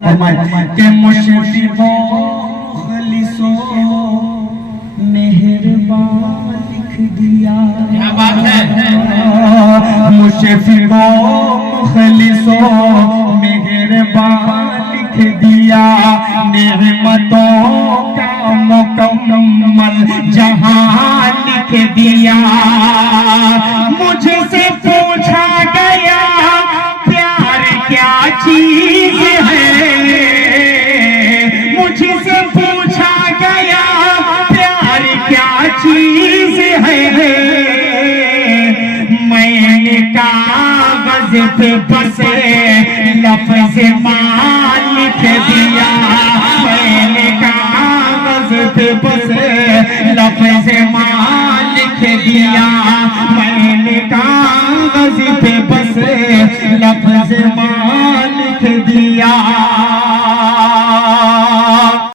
کہ مشفق و خالص و مہربان لکھ دیا. کیا بات ہے. مشفق و مخلص و مہربان لکھ دیا. نعمتوں کا مکمل جہاں لکھ دیا. مجھ سے پوچھا گیا پیار کیا چیز ہے. مجھ سے پوچھا گیا پیار کیا چیز ہے. میں نے کاغذ پہ بسے لفظ مال